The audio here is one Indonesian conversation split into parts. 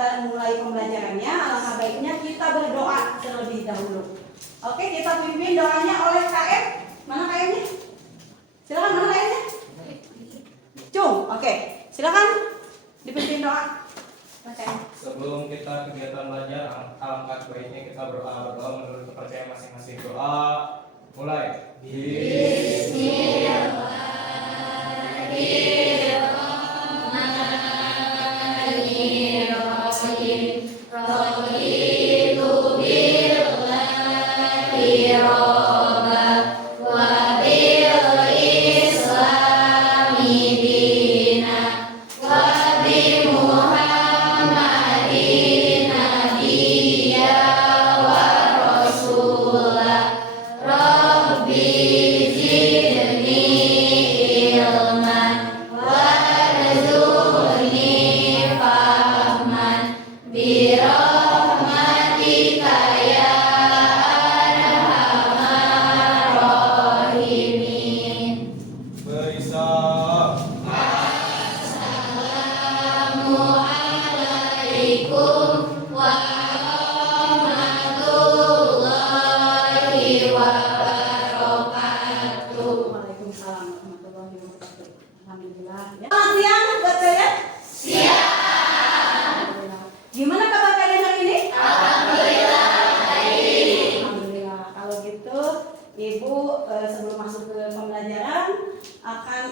kita mulai pembelajarannya, alangkah baiknya kita berdoa terlebih dahulu. Oke, kita pimpin doanya oleh KM. Mana KM-nya? Silakan, mana KM-nya? Cung, oke. Silakan dipimpin doa. Sebelum kita kegiatan belajar, alangkah baiknya kita berdoa menurut kepercayaan masing-masing. Doa mulai. Gimana kabar kalian hari ini? Alhamdulillah. Alhamdulillah. Kalau gitu, Ibu sebelum masuk ke pembelajaran akan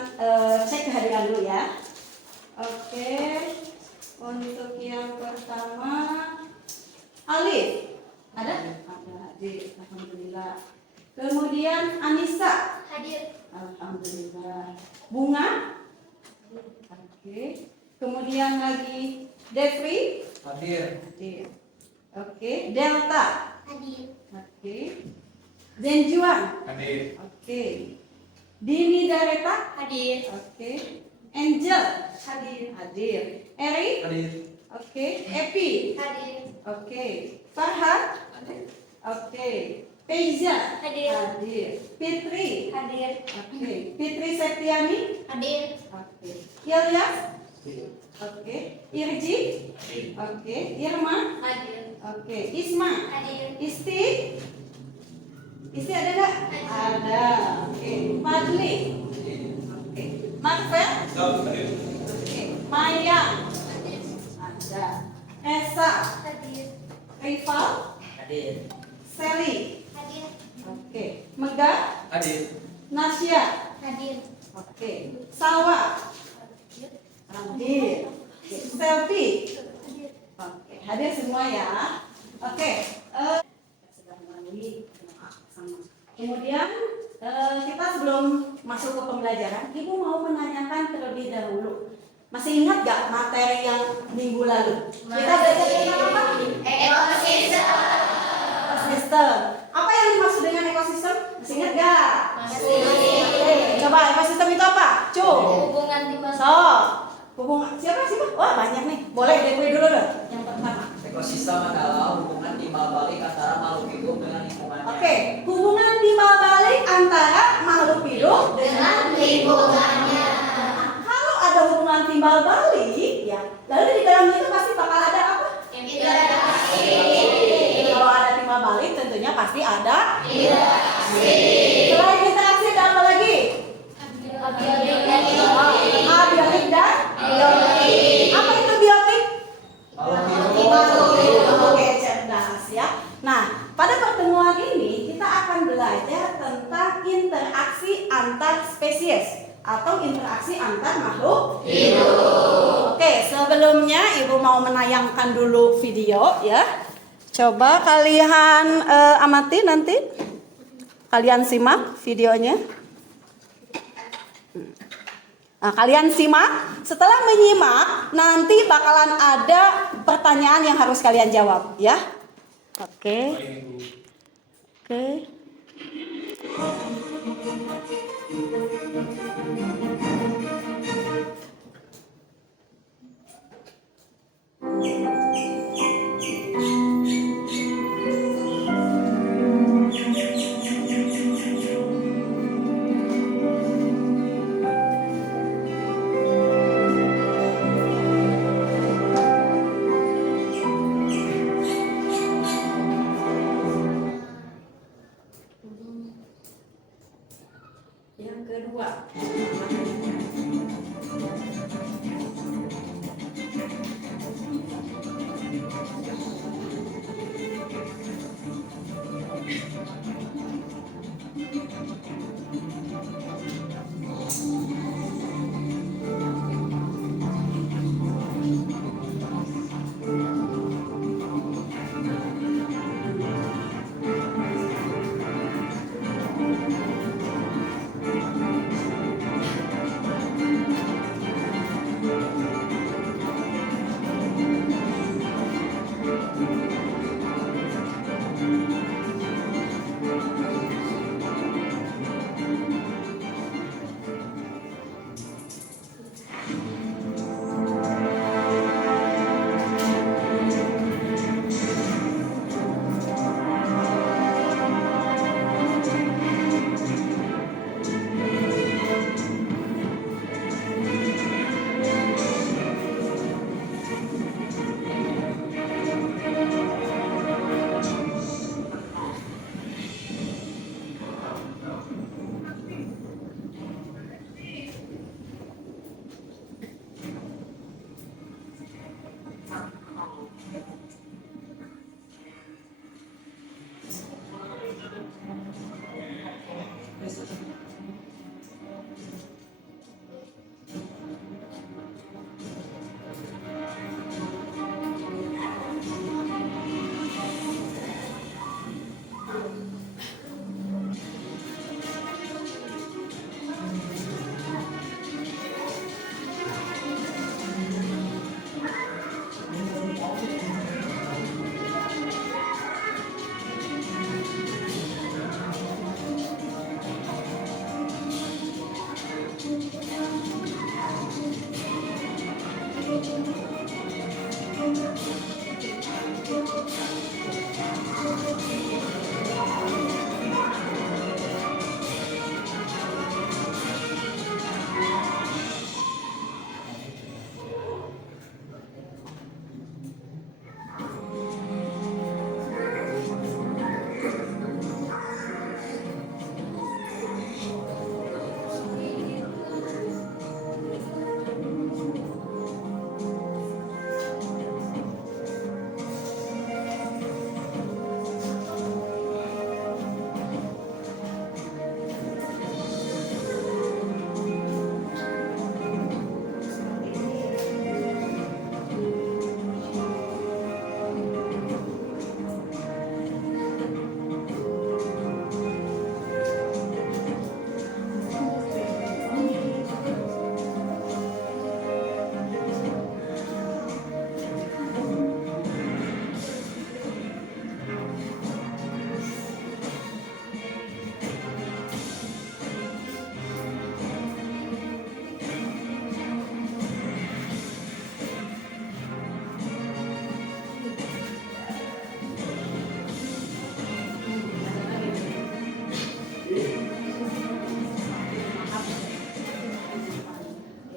cek kehadiran dulu ya. Oke. Untuk yang pertama, Alif. Ada? Ada. Hadir. Alhamdulillah. Kemudian Anissa. Hadir. Alhamdulillah. Bunga. Oke. Kemudian lagi Devri. Hadir. Hadir. Oke. Delta. Hadir. Oke. Zenjuan. Hadir. Oke. Dini Dareta. Hadir. Oke. Angel. Hadir. Hadir. Eri. Hadir. Oke. Epi. Hadir. Oke. Farhat. Hadir. Oke. Peiza. Hadir. Hadir. Fitri. Hadir. Oke. Fitri Septiani. Hadir. Oke. Ilyas. Oke. Irji. Oke. Irma. Hadir. Oke. Isma. Hadir. Isti. Isti ada nggak? Ada. Oke. Fadli. Oke. Marvel. Hadir. Oke. Maya. Hadir. Ada. Esa. Hadir. Rival. Hadir. Sally. Hadir. Oke. Mega. Hadir. Nasya. Hadir. Oke. Sawa. Hadir. Oke. Selfie. Hadir. Oke. Hadir semua ya. Oke. Sedang melalui doa sama. Kemudian kita sebelum masuk ke pembelajaran, Ibu mau menanyakan terlebih dahulu. Masih ingat gak materi yang minggu lalu? Kita belajar tentang apa? Ekosistem. Ekosistem. Apa yang dimaksud dengan ekosistem? Masih ingat gak? Masih. Oke, coba ekosistem itu apa? Cung. Hubungan timbal. So, hubungan siapa? Wah banyak nih. Boleh Dewi dulu deh. Yang pertama. Ekosistem adalah hubungan timbal balik antara makhluk hidup dengan lingkungannya. Oke, hubungan timbal balik antara makhluk hidup Dengan lingkungannya. Kalau ada hubungan timbal balik, ya, lalu di dalamnya itu pasti bakal ada apa? Interaksi. Kalau ada timbal balik, tentunya pasti ada. Interaksi. Selain interaksi ada apa lagi? Abiotik dan Biotik. apa itu biotik? Makhluk hidup. Oke, cerdas ya. Nah, pada pertemuan ini kita akan belajar tentang interaksi antar spesies atau interaksi antar makhluk hidup. Oke, sebelumnya Ibu mau menayangkan dulu video ya. Coba kalian amati nanti. Kalian simak videonya. Nah, kalian simak. Setelah menyimak, nanti bakalan ada pertanyaan yang harus kalian jawab ya. Oke. Oke.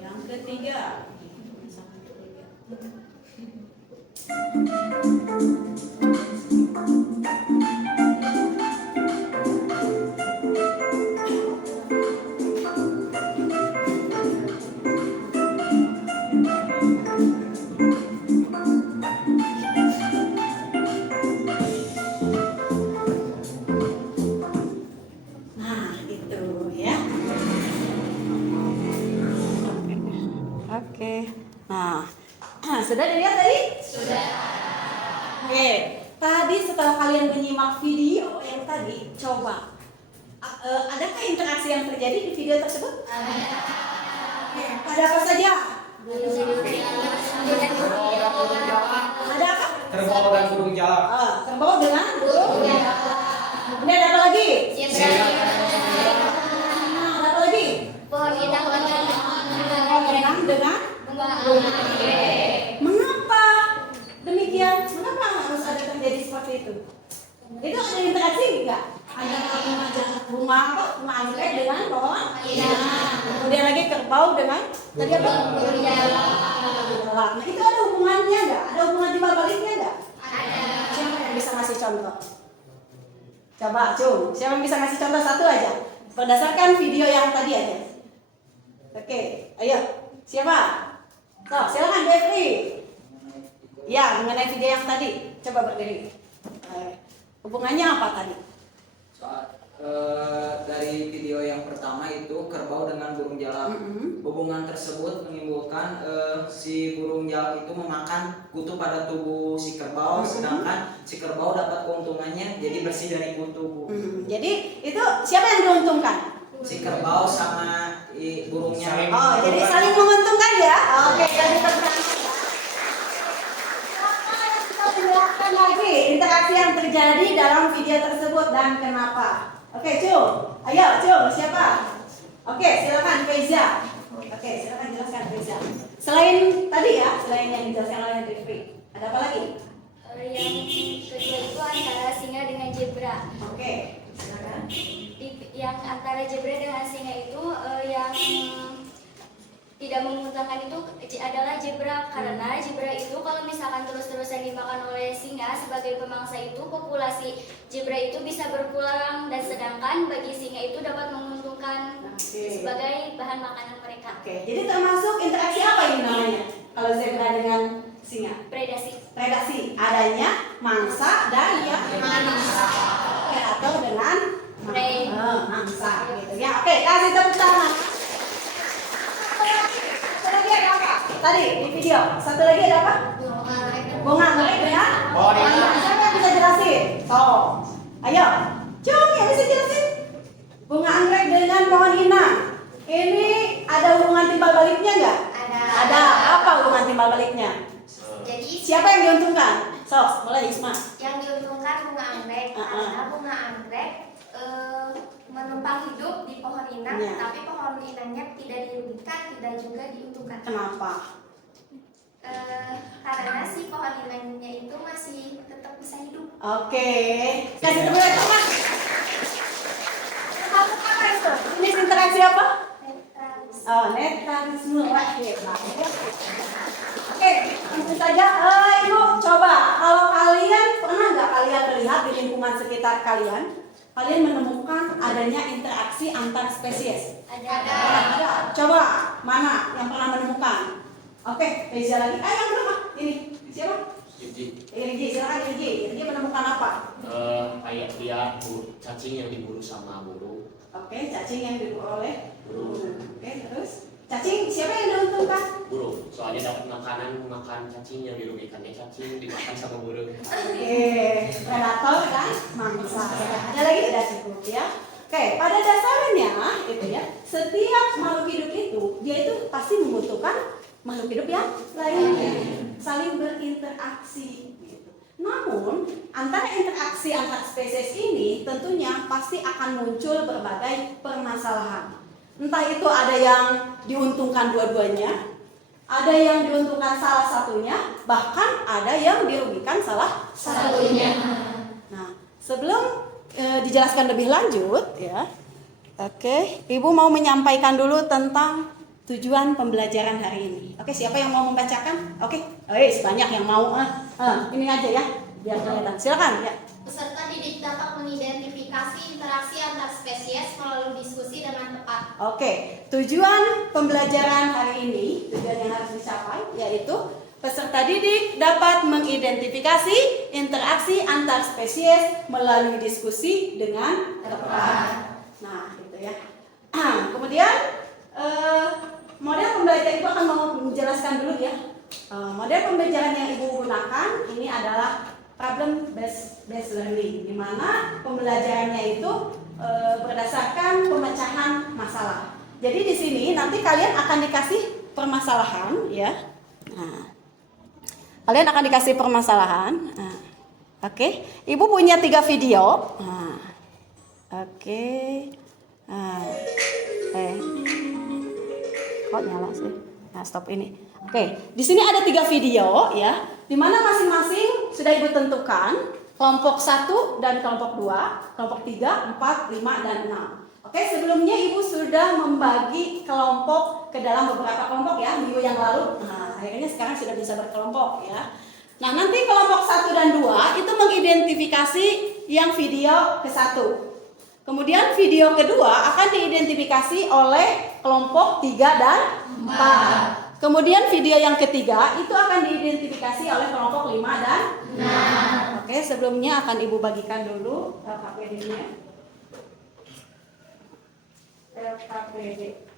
Yang ketiga. Nah, itu ya. Oke. Nah, sudah dilihat tadi? Sudah. Oke. Tadi setelah kalian menyimak video yang tadi, coba adakah interaksi yang terjadi di video tersebut? Ada. Oke, ada apa saja? Ada apa? Kerbau dan burung jalak. Kerbau dengan burung. Kemudian ada apa lagi? Nah, ada apa lagi? Pohon inang Dengan mengapa demikian? Mengapa harus ada terjadi seperti itu? Itu ada interaksi enggak? Antara bunga anggrek dengan pohon kemudian lagi kerbau dengan tadi apa? Nah, itu ada hubungannya enggak? Ada hubungan timbal baliknya enggak? Ada. Siapa yang bisa ngasih contoh? Coba, Cung. Siapa yang bisa ngasih contoh satu aja? Berdasarkan video yang tadi aja. Oke, ayo. Siapa? So, silakan Jeffrey. Ya, mengenai video yang tadi. Coba berdiri. Hubungannya apa tadi? Dari video yang pertama itu kerbau dengan burung jalak. Hubungan tersebut menimbulkan si burung jalak itu memakan kutu pada tubuh si kerbau, sedangkan si kerbau dapat keuntungannya jadi bersih dari kutu. Jadi itu siapa yang diuntungkan? Si kerbau sama burungnya. Oh, jadi saling menguntungkan ya? Oke, jadi terbantu. Kita jelaskan lagi interaksi yang terjadi dalam video tersebut dan kenapa. Oke, Cung. Ayo, Cung, siapa? Oke, silakan Faiza. Oke, silakan jelaskan Faiza. Selain tadi ya, selain yang dijelaskan oleh Jeffrey, ada apa lagi? Yang kedua itu antara singa dengan zebra. Oke, silakan. Yang antara zebra dengan singa itu yang tidak menguntungkan itu adalah zebra, karena zebra itu kalau misalkan terus-terusan dimakan oleh singa sebagai pemangsa itu populasi zebra itu bisa berkurang, dan sedangkan bagi singa itu dapat menguntungkan sebagai bahan makanan mereka. Oke, jadi termasuk interaksi apa ini namanya? Kalau zebra dengan singa? Predasi. Predasi, adanya mangsa dan yang mangsa. Oke, atau dengan Prey. mangsa gitu ya. Oke, kasih tepuk tangan. Satu lagi ada apa? Tadi di video. Satu lagi ada apa? Bunga anggrek dengan Pohon inang. Siapa yang bisa jelasin? So, ayo, Cung yang bisa jelasin. Bunga anggrek dengan pohon inang. Ini ada hubungan timbal baliknya nggak? Ada. Apa hubungan timbal baliknya? Jadi Siapa yang diuntungkan? So, mulai Isma. yang diuntungkan bunga anggrek karena bunga anggrek menumpang hidup di pohon inang, Ya. tapi pohon inangnya tidak dirugikan, tidak juga diuntungkan. Kenapa? Oke, kasih tepuk tangan Mas. Apa itu? Ini interaksi apa? Oh, netralisme. Wah, hebat. Oke, langsung saja. Ibu coba, kalau kalian pernah nggak kalian melihat di lingkungan sekitar kalian menemukan adanya interaksi antar spesies? Ada. Coba, mana yang pernah menemukan? Oke, Reza lagi. Yang belum? Ini siapa? Riji, silakan Riji menemukan apa? Kayak lihat cacing yang diburu sama burung. Oke, cacing yang diburu oleh Burung. Oke, terus cacing siapa yang diuntungkan? Burung. Soalnya dapat makan cacing yang dirugikannya cacing dimakan sama burung. Oke, predator dan mangsa. Ada lagi? Udah cukup ya. Oke, pada dasarnya itu ya, setiap makhluk hidup itu dia itu pasti membutuhkan makhluk hidup yang lainnya, saling berinteraksi gitu. Namun antara interaksi antar spesies ini tentunya pasti akan muncul berbagai permasalahan. Entah itu ada yang diuntungkan dua-duanya, ada yang diuntungkan salah satunya, bahkan ada yang dirugikan salah satunya. Nah, sebelum dijelaskan lebih lanjut ya, oke, Ibu mau menyampaikan dulu tentang tujuan pembelajaran hari ini. Oke, siapa yang mau membacakan? Oke, banyak yang mau. Ini aja ya, biar kelihatan. Silakan ya. Peserta didik dapat mengidentifikasi interaksi antar spesies melalui diskusi dengan tepat. Oke, tujuan pembelajaran hari ini, tujuan yang harus dicapai yaitu peserta didik dapat mengidentifikasi interaksi antar spesies melalui diskusi dengan tepat. Nah, gitu ya. Kemudian model pembelajaran Ibu akan mau menjelaskan dulu ya. Model pembelajaran yang Ibu gunakan ini adalah problem based learning, di mana pembelajarannya itu berdasarkan pemecahan masalah. Jadi di sini nanti kalian akan dikasih permasalahan ya. Nah, kalian akan dikasih permasalahan. Nah, oke, Ibu punya 3 video. Nah, oke. Nah, kok nyala sih? Nah, stop ini. Oke, di sini ada 3 video ya, di mana masing-masing sudah Ibu tentukan kelompok 1 dan kelompok 2, kelompok 3, 4, 5 dan 6. Oke, sebelumnya Ibu sudah membagi kelompok ke dalam beberapa kelompok ya minggu yang lalu. Nah, akhirnya sekarang sudah bisa berkelompok ya. Nah, nanti kelompok 1 dan 2 itu mengidentifikasi yang video ke-1. Kemudian video kedua akan diidentifikasi oleh kelompok 3 dan 4. Kemudian video yang ketiga itu akan diidentifikasi oleh kelompok 5 dan 6. Oke, sebelumnya akan Ibu bagikan dulu LKPD-nya. LKPD.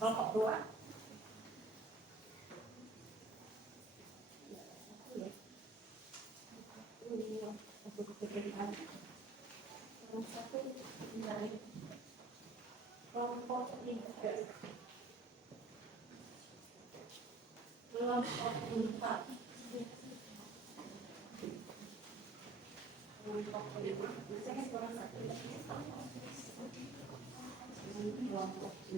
Kelompok 2. Kelompok 3. Kelompok 4. Kelompok 5. Saya kurang 1. Kelompok 5.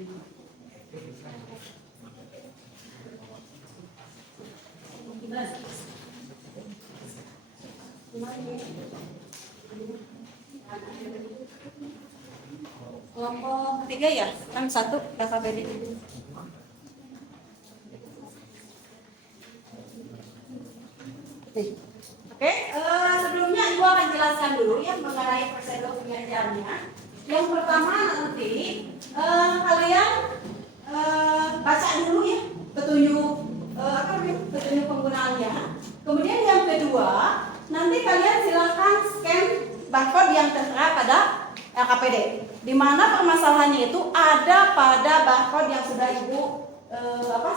Kelompok ketiga ya, kan 1 LKPD. Oke, sebelumnya Ibu akan jelaskan dulu ya mengenai prosedur pengajarannya. Yang pertama nanti kalian baca dulu ya petunjuk penggunaannya. Kemudian yang kedua, nanti kalian silakan scan barcode yang tertera pada LKPD. Di mana permasalahannya itu ada pada barcode yang sudah Ibu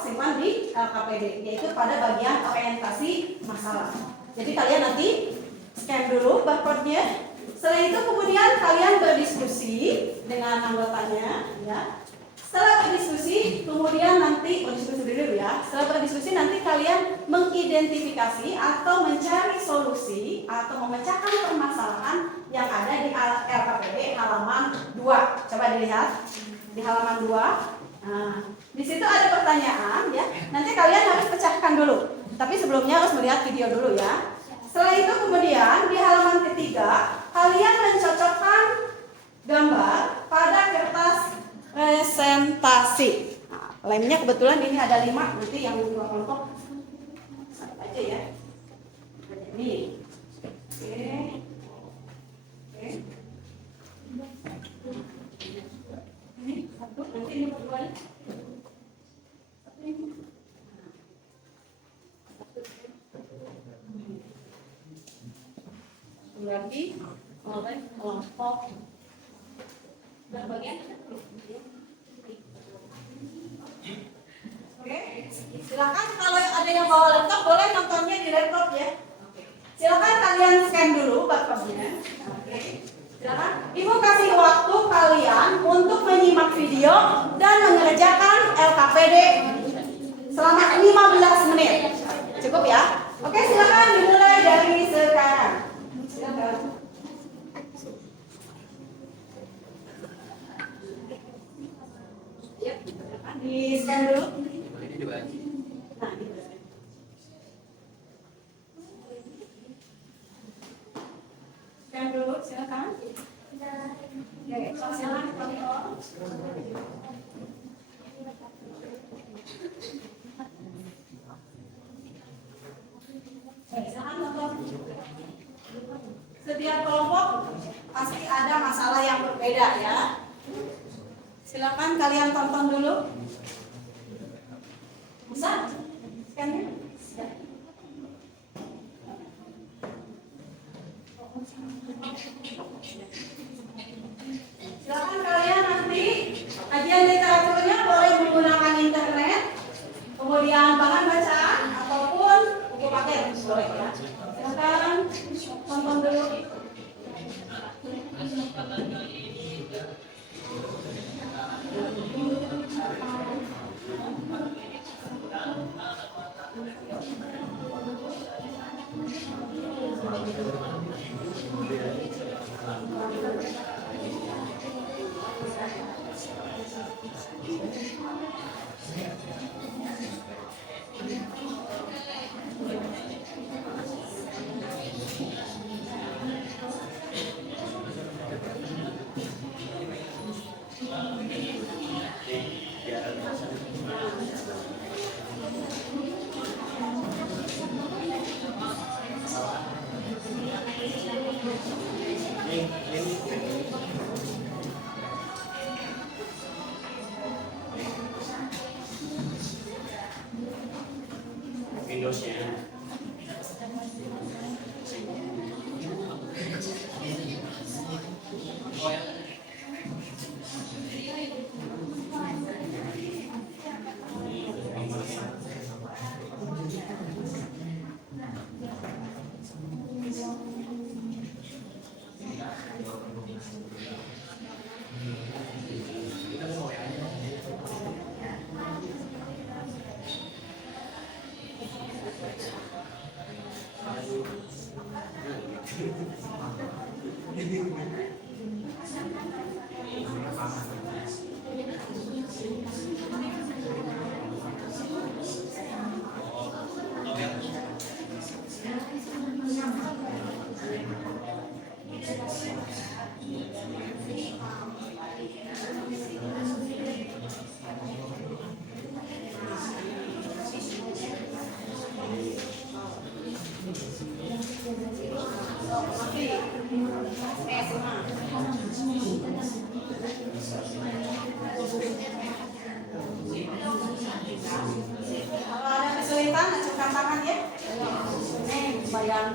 simpan di LKPD, yaitu pada bagian orientasi masalah. Jadi kalian nanti scan dulu barcode-nya. Setelah itu kemudian kalian berdiskusi dengan anggotanya ya. Setelah berdiskusi, kemudian nanti berdiskusi dulu ya. Setelah berdiskusi nanti kalian mengidentifikasi atau mencari solusi atau memecahkan permasalahan yang ada di LKPD halaman 2. Coba dilihat di halaman 2. Nah, di situ ada pertanyaan ya. Nanti kalian harus pecahkan dulu. Tapi sebelumnya harus melihat video dulu ya. Setelah itu kemudian di halaman ketiga kalian mencocokkan gambar pada kertas presentasi. Nah, lemnya kebetulan ini ada 5, nanti yang 2 kelompok satu aja ya. Ini. Oke. Oke. Ini satu, nanti ini berdua. Satu ini. Lagi oleh kelompok berbagian. Oke, silakan kalau ada yang bawa laptop boleh nontonnya di laptop ya. Silakan kalian scan dulu barcode-nya. Oke, silakan. Ibu kasih waktu kalian untuk menyimak video dan mengerjakan LKPD selama 15 menit. Cukup ya? Oke, silakan dimulai dari sekarang. Silakan. Ya, di scan dulu. Ini dibagi. Nah, gitu. Scan dulu, silakan. Oke, silakan. Silakan nonton. Setiap kelompok pasti ada masalah yang berbeda ya. Silakan kalian tonton dulu. Bisa? Scan-nya? Ya. Silakan kalian nanti kajian literaturnya boleh menggunakan internet, kemudian bahan bacaan ataupun buku paket boleh ya. Silakan tonton dulu. Windowsnya. Kalau ada kesulitan, acungkan tangan ya. Ini bayang.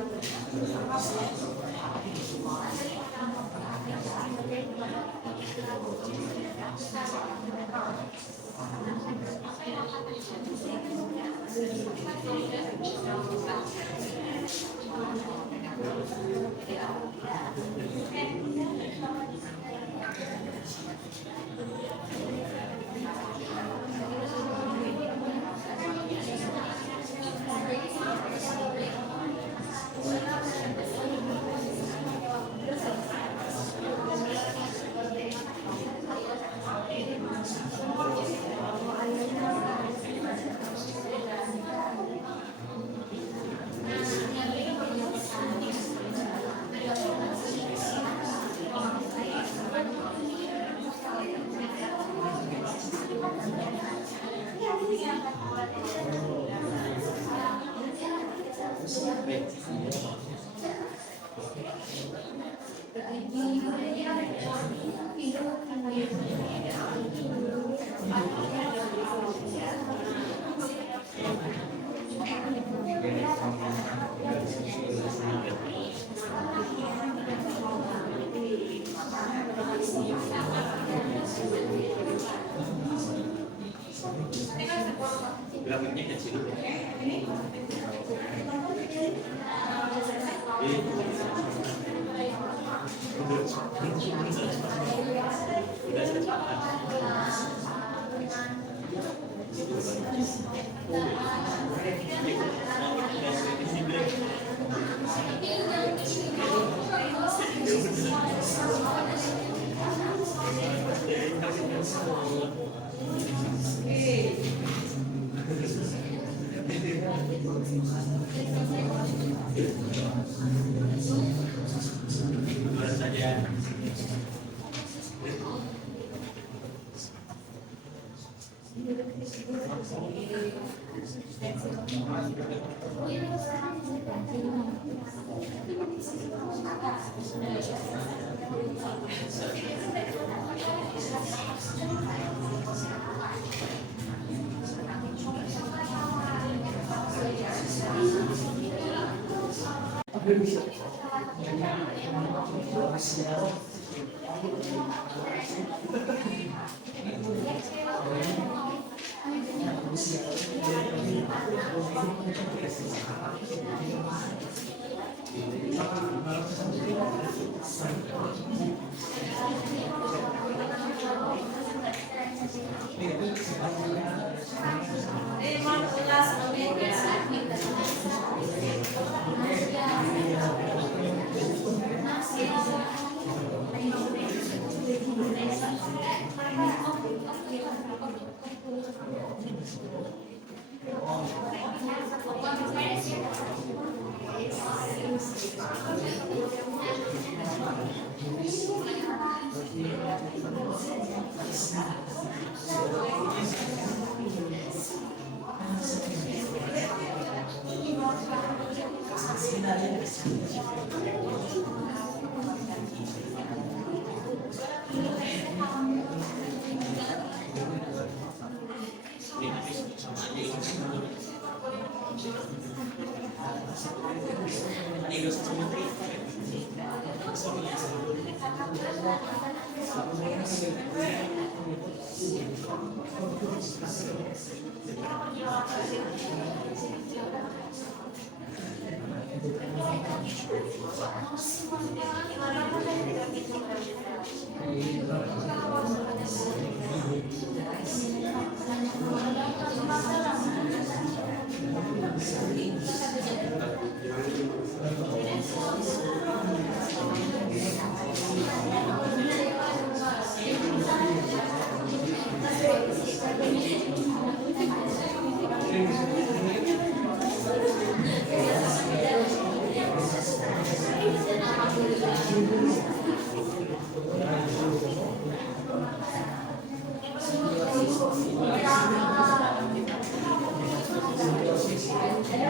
grafiknya kecil. Ini.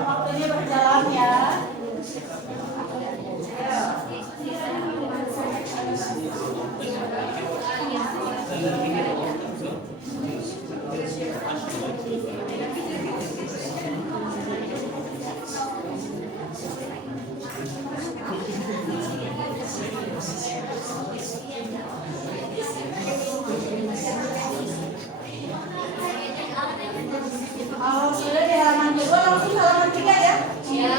Waktunya berjalan ya. Kalau sudah di halaman kedua langsung halaman 3 ya. Ya.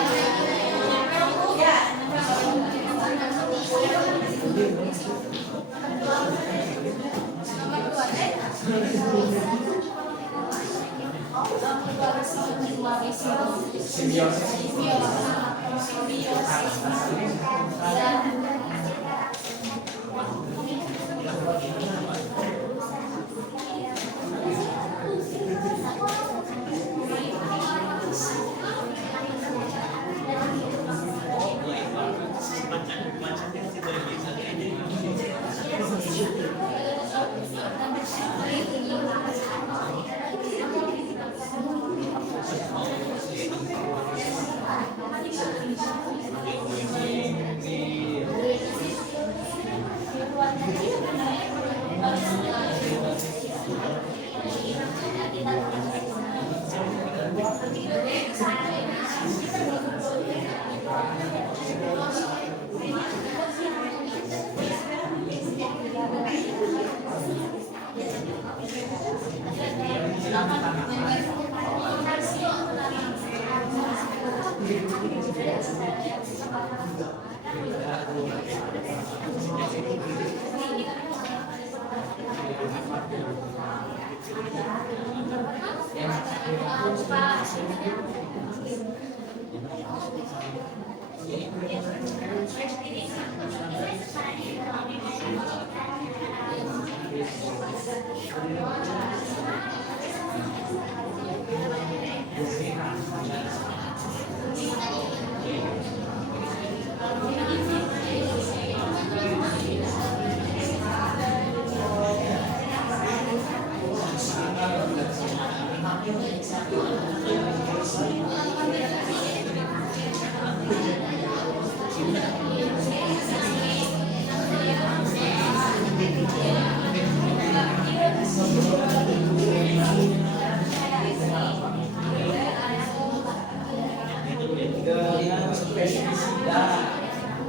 Kemudian pestisida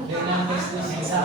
dengan pestisida.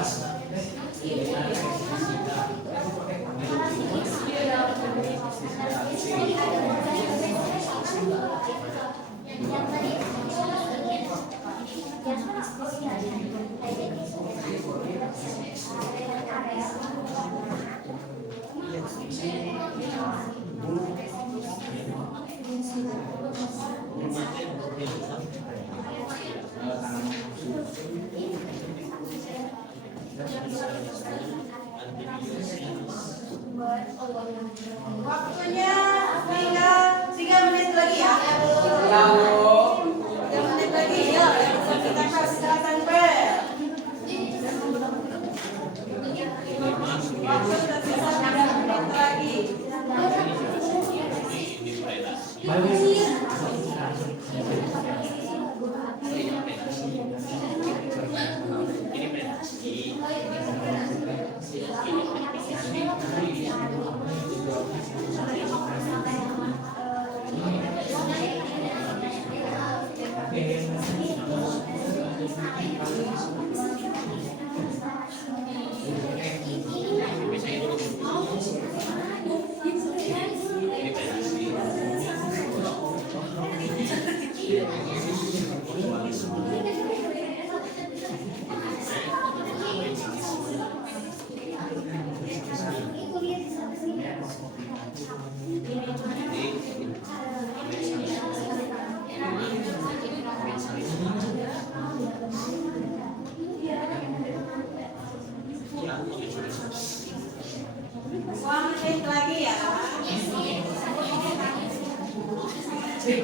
Waktunya tinggal 3 menit lagi ya. Ya, Bu. 3 menit lagi ya. Kita kasih silakan bel. Waktu sudah sisa 3 menit lagi. Ini prediksi. Ini prediksi. Uang menit lagi ya. Uang menit lagi. Oke.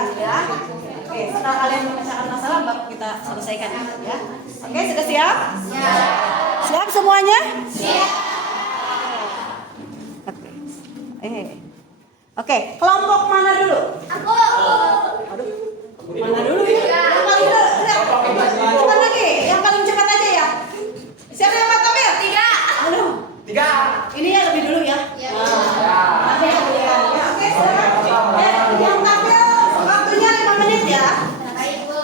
selesaikan ya. Oke, setelah kalian memecahkan masalah baru kita selesaikan ya. Oke, sudah siap? Siap semuanya? Siap. Oke, kelompok mana dulu? Aku. Aduh, mana dulu ya? Yang paling cepat lagi, yang paling cepat aja ya. Siapa yang mau tampil? 3. Aduh. 3. Ini ya lebih dulu ya. Ya. Ada yang ya. Oke, silakan. Yang tampil waktunya 5 menit ya. Baik, Bu.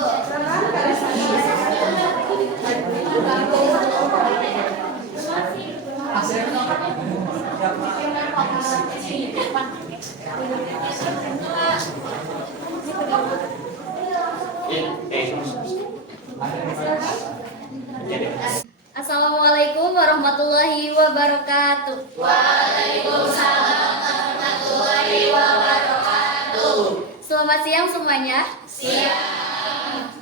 Assalamualaikum warahmatullahi wabarakatuh. Waalaikumsalam warahmatullahi wabarakatuh. Selamat siang semuanya.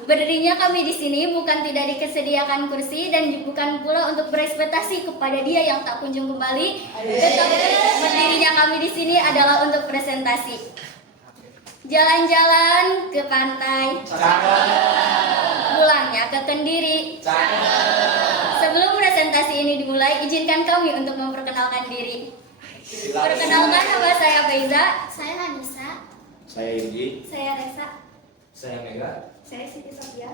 Berdirinya kami di sini bukan tidak disediakan kursi dan bukan pula untuk berekspektasi kepada dia yang tak kunjung kembali. Tetapi berdirinya kami di sini adalah untuk presentasi. Jalan-jalan ke pantai, pulangnya ke Kendiri. Sebelum presentasi ini dimulai, izinkan kami untuk memperkenalkan diri. Perkenalkan, nama saya Faiza. Saya Hanisa. Saya Yuji. Saya Resa. Saya Mega. Saya Siti Sofia.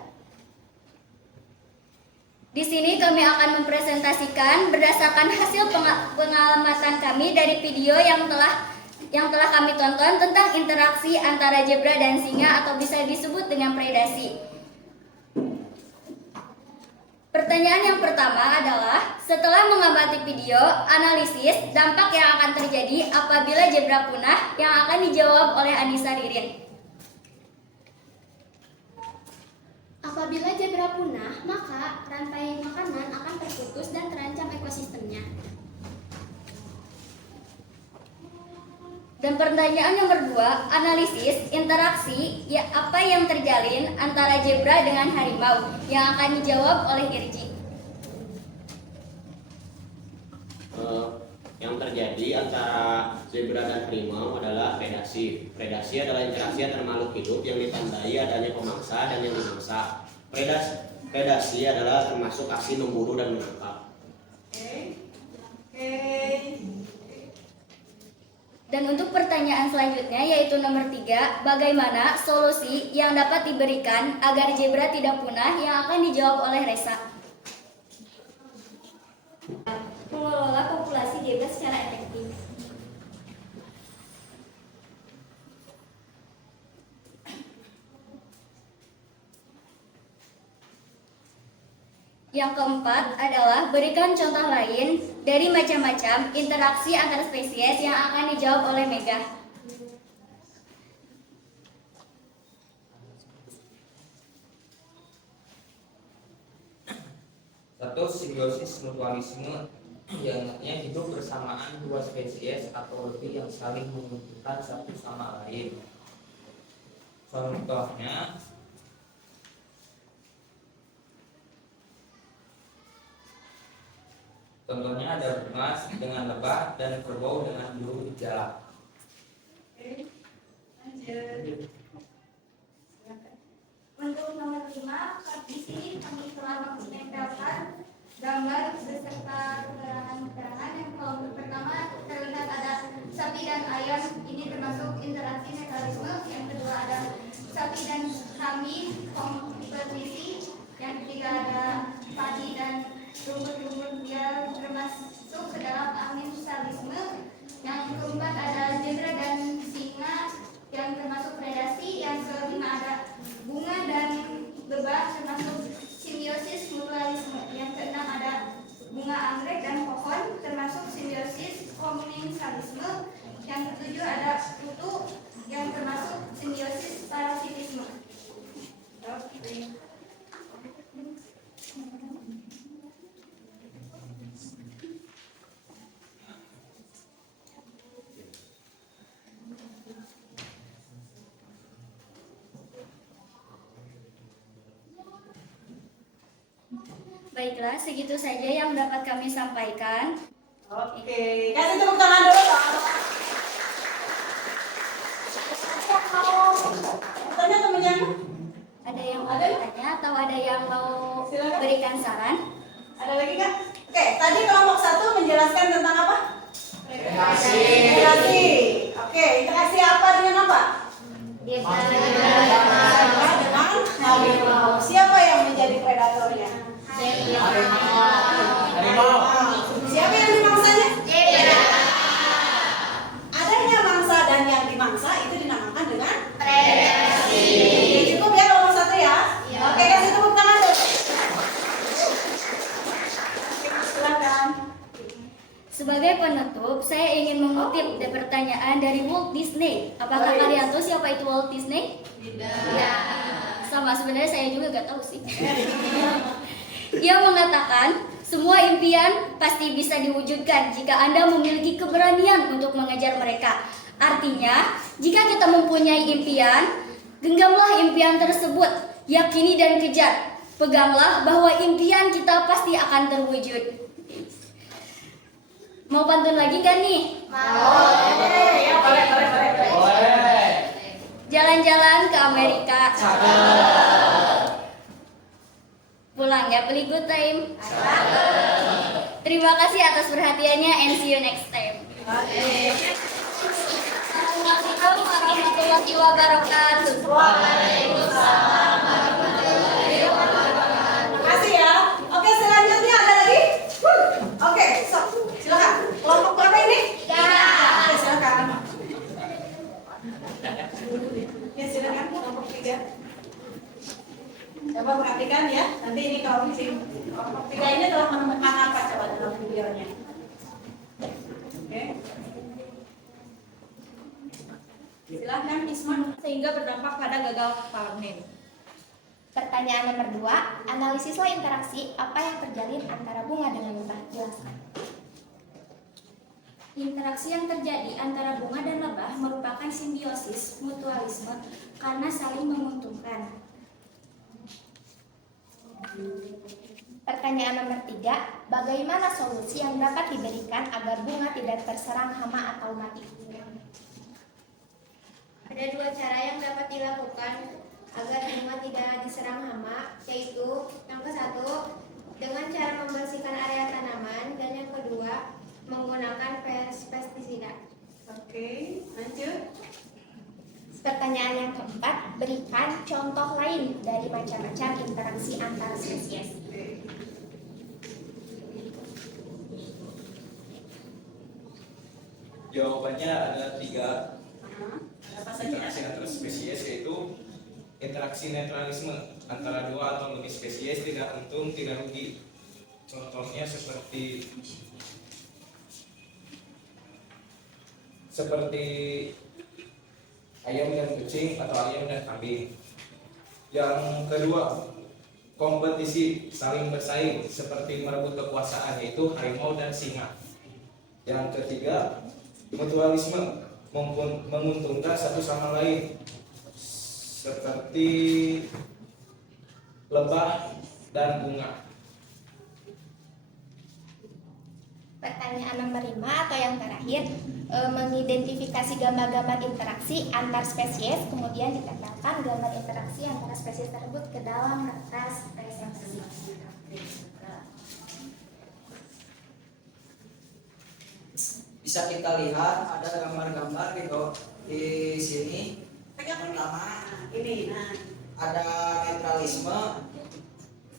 Di sini kami akan mempresentasikan berdasarkan hasil pengamatan kami dari video yang telah kami tonton tentang interaksi antara zebra dan singa atau bisa disebut dengan predasi. Pertanyaan yang pertama adalah, setelah mengamati video, analisis dampak yang akan terjadi apabila zebra punah yang akan dijawab oleh Anissa Ririn. Apabila zebra punah, maka rantai makanan akan terputus dan terancam ekosistemnya. Dan pertanyaan nomor 2, analisis interaksi apa yang terjalin antara zebra dengan harimau yang akan dijawab oleh Irji. Yang terjadi antara zebra dan harimau adalah predasi. Predasi adalah interaksi antara makhluk hidup yang ditandai adanya pemangsa dan yang dimangsa. Predasi adalah termasuk aksi memburu dan menangkap. Dan untuk pertanyaan selanjutnya yaitu nomor 3, bagaimana solusi yang dapat diberikan agar zebra tidak punah yang akan dijawab oleh Resa. Mengelola populasi zebra secara efektif. Yang keempat adalah berikan contoh lain dari macam-macam interaksi antar spesies yang akan dijawab oleh Mega. Satu, simbiosis mutualisme, yang hidup bersamaan dua spesies atau lebih yang saling membutuhkan satu sama lain. Contohnya ada bungas dengan lebah dan kerbau dengan burung gejala. Untuk nomor 5, di sini kami telah menempelkan gambar beserta keterangan-keterangan yang pertama terlihat ada sapi dan ayam, ini termasuk interaksi mekanisme. Yang kedua ada sapi dan kambing, kompetisi. Yang ketiga ada padi dan rumput-rumput, dia termasuk ke dalam amensalisme. Yang keempat ada zebra dan singa yang termasuk predasi. Yang kelima ada bunga dan lebah termasuk simbiosis mutualisme. Yang keenam ada bunga anggrek dan pohon termasuk simbiosis komensalisme. Yang ketujuh ada kutu yang termasuk simbiosis parasitisme. Baiklah, segitu saja yang dapat kami sampaikan. Oke, kasih tepuk tangan dulu Pak. Interaksi. Oke, interaksi apa dengan apa? Dengan harimau. Siapa yang menjadi predatornya? Harimau. Siapa yang dimangsanya? Adanya mangsa dan yang dimangsa itu dinamakan dengan predasi. Cukup ya kalau satu ya. Oke, kasih tepuk tangan dulu. Silakan. Sebagai penutup, saya ingin mengutip pertanyaan dari Walt Disney. Apakah kalian tahu siapa itu Walt Disney? Ya, sama sebenarnya saya juga gak tahu sih. Ia mengatakan, semua impian pasti bisa diwujudkan jika Anda memiliki keberanian untuk mengejar mereka. Artinya, jika kita mempunyai impian, genggamlah impian tersebut, yakini dan kejar. Peganglah bahwa impian kita pasti akan terwujud. Mau pantun lagi gak nih? Boleh. Jalan-jalan ke Amerika. Pulang ya, beli good time. Terima kasih atas perhatiannya and see you next time. Assalamualaikum warahmatullahi wabarakatuh. Makasih ya. Oke, selanjutnya ada lagi? Oke, so, silakan. Kelompok berapa ini? 3. Oke, silakan. Ya, silakan kelompok 3. Coba perhatikan ya. Nanti ini kalau si kelompok 3 ini telah menemukan apa coba dalam videonya. Oke. Silakan Isma. Sehingga berdampak pada gagal panen. Pertanyaan nomor 2, analisislah interaksi apa yang terjalin antara bunga dengan lebah. Jelaskan. Interaksi yang terjadi antara bunga dan lebah merupakan simbiosis mutualisme karena saling menguntungkan. Pertanyaan nomor 3, bagaimana solusi yang dapat diberikan agar bunga tidak terserang hama atau mati? Ada 2 cara yang dapat dilakukan agar bunga tidak diserang hama, yaitu yang ke-1 dengan cara membersihkan area tanaman dan yang kedua menggunakan pestisida. Oke, lanjut. Pertanyaan yang keempat, berikan contoh lain dari macam-macam interaksi antar spesies. Jawabannya ada 3 Apa saja? interaksi antar spesies, yaitu interaksi netralisme antara 2 atau lebih spesies tidak untung tidak rugi. Contohnya seperti ayam dan kucing atau ayam dan kambing. Yang kedua, kompetisi saling bersaing seperti merebut kekuasaan, yaitu harimau dan singa. Yang ketiga, mutualisme menguntungkan satu sama lain seperti lebah dan bunga. Pertanyaan nomor 5 atau yang terakhir, mengidentifikasi gambar-gambar interaksi antar spesies, kemudian ditempelkan gambar interaksi antara spesies tersebut ke dalam kertas presentasi. Bisa kita lihat ada gambar-gambar di sini. Pertama Ini, nah. ada netralisme,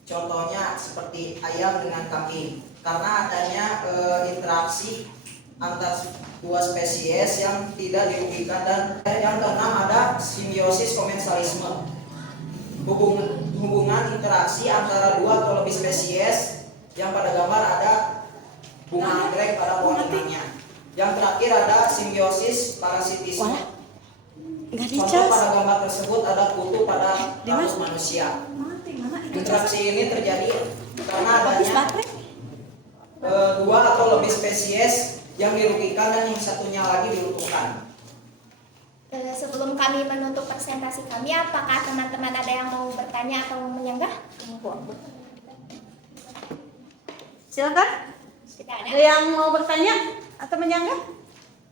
contohnya seperti ayam dengan kambing, karena adanya interaksi antar 2 spesies yang tidak dirugikan. Dan yang keenam ada simbiosis komensalisme, hubungan interaksi antara 2 atau lebih spesies yang pada gambar ada bunga anggrek pada pohon tengahnya. Yang terakhir ada simbiosis parasitisme. Contoh pada gambar tersebut ada kutu pada rambut manusia. Interaksi ini terjadi karena adanya 2 atau lebih spesies yang dirugikan dan yang satunya lagi diuntungkan. Sebelum kami menutup presentasi kami, apakah teman-teman ada yang mau bertanya atau menyanggah? Silakan. Tidak ada. Ada yang mau bertanya atau menyanggah?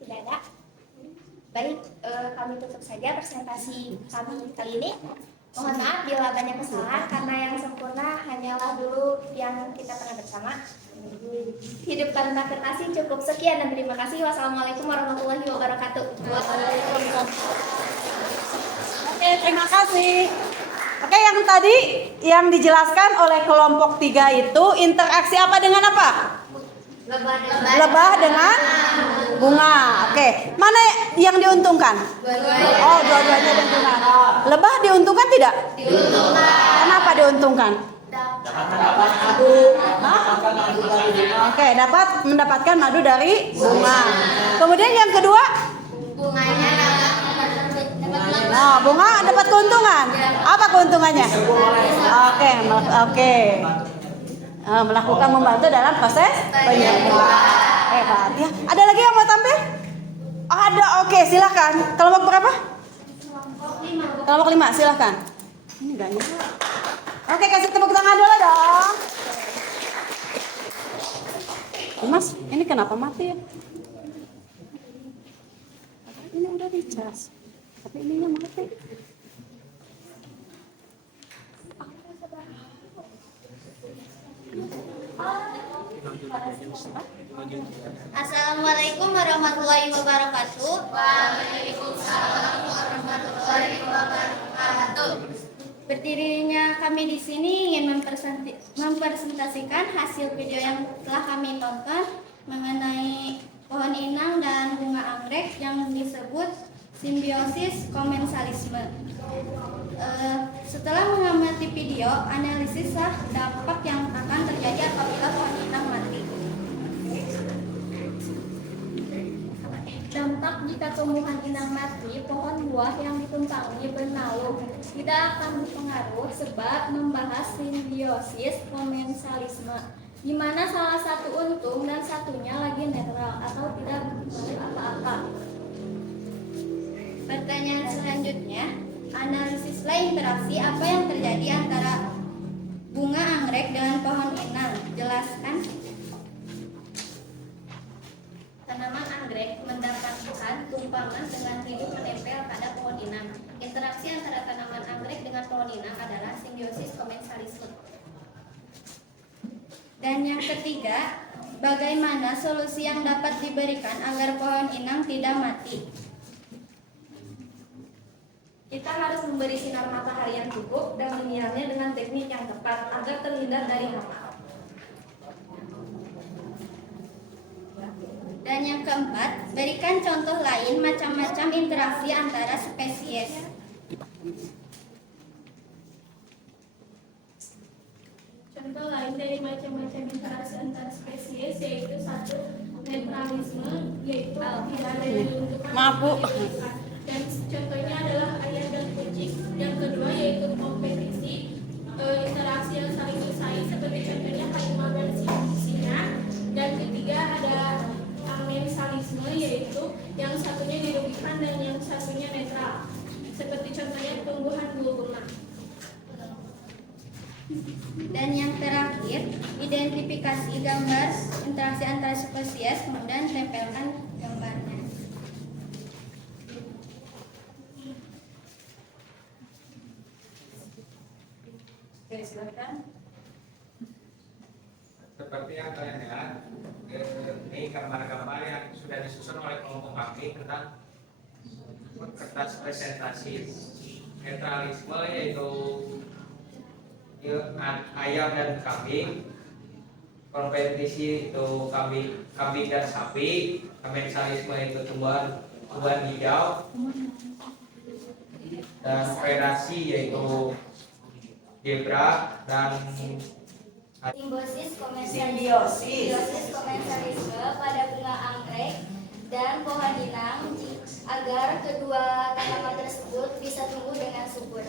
Tidak ada. Baik, kami tutup saja presentasi kami kali ini. Mohon maaf bila banyak kesalahan karena yang sempurna hanyalah dulu yang kita pernah bersama. Hidup tanpa kekasih cukup sekian dan terima kasih. Wassalamualaikum warahmatullahi wabarakatuh. Oke, terima kasih. Oke, yang tadi yang dijelaskan oleh kelompok 3 itu interaksi apa dengan apa? Lebah dengan bunga. Oke, mana yang diuntungkan? Oh, dua-duanya diuntungkan. Lebah diuntungkan tidak? Diuntungkan. Kenapa diuntungkan? Oke, dapat mendapatkan madu dari bunga. Kemudian yang kedua? Bunganya dapat Nah, bunga dapat keuntungan. Apa keuntungannya? Oke. Melakukan membantu dalam proses penyembuhan. Hebat ya. Ada lagi yang mau tampil? Ada. Oke, silakan. Kelompok berapa? Kelompok 5, silakan. Ini enggak nyala. Oke, kasih tepuk tangan dulu dong. Mas, ini kenapa mati ya? Ini udah dicas. Tapi ininya mati. Assalamualaikum warahmatullahi wabarakatuh. Waalaikumsalam warahmatullahi wabarakatuh. Berdirinya kami di sini ingin mempresentasikan hasil video yang telah kami tonton mengenai pohon inang dan bunga anggrek yang disebut simbiosis komensalisme. Setelah mengamati video, analisislah dampak yang akan terjadi apabila pohon inang mati. Dampak jika tumbuhan inang mati, pohon buah yang ditumpangi bernaung tidak akan berpengaruh sebab membahas simbiosis komensalisme, di mana salah satu untung dan satunya lagi netral atau tidak berpengaruh apa-apa. Pertanyaan selanjutnya, analisislah interaksi apa yang terjadi antara bunga anggrek dengan pohon inang. Jelaskan. Tanaman anggrek mendapatkan tumpangan dengan hidup menempel pada pohon inang. Interaksi antara tanaman anggrek dengan pohon inang adalah simbiosis komensalisme. Dan yang ketiga, bagaimana solusi yang dapat diberikan agar pohon inang tidak mati? Kita harus memberi sinar matahari yang cukup dan menyiramnya dengan teknik yang tepat agar terhindar dari hama. Dan yang keempat, berikan contoh lain macam-macam interaksi antara spesies. Contoh lain dari macam-macam interaksi antara spesies yaitu satu, netralisme, yaitu tidak ada yang diuntukkan. Maaf, Bu. Dan contohnya adalah ayam dan kucing. Yang kedua yaitu kompetisi, interaksi yang saling bersaing seperti contohnya harimau dan singa. Dan ketiga ada amensalisme, yaitu yang satunya dirugikan dan yang satunya netral, seperti contohnya tumbuhan bunga. Dan yang terakhir, identifikasi gambar interaksi antara spesies, kemudian tempelkan gambarnya. Oke, silakan. Seperti yang kalian lihat, ini gambar-gambar yang sudah disusun oleh kelompok kami tentang kertas presentasi netralisme, yaitu ayam dan kambing. Kompetisi itu kambing dan sapi. Komensalisme itu tumbuhan hijau. Dan predasi yaitu zebra dan simbiosis Simbiosis. komensalisme pada bunga anggrek dan pohon inang agar kedua tanaman tersebut bisa tumbuh dengan subur.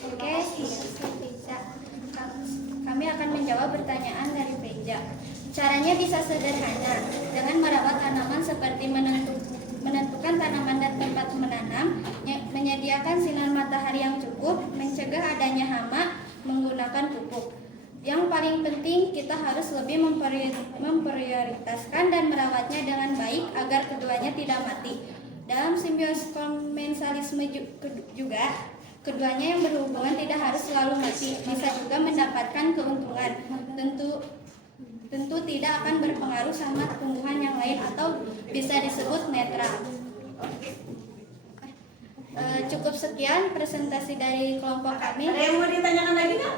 Oke, kami akan menjawab pertanyaan dari Peja. Caranya bisa sederhana, dengan merawat tanaman seperti menentukan tanaman dan tempat menanam, menyediakan sinar matahari yang cukup, mencegah adanya hama, menggunakan pupuk. Yang paling penting, kita harus lebih memprioritaskan dan merawatnya dengan baik agar keduanya tidak mati. Dalam simbiosis komensalisme juga, keduanya yang berhubungan tidak harus selalu mati, bisa juga mendapatkan keuntungan. tentu tidak akan berpengaruh sama tumbuhan yang lain atau bisa disebut netral. Cukup sekian presentasi dari kelompok kami. Ada yang mau ditanyakan lagi nggak?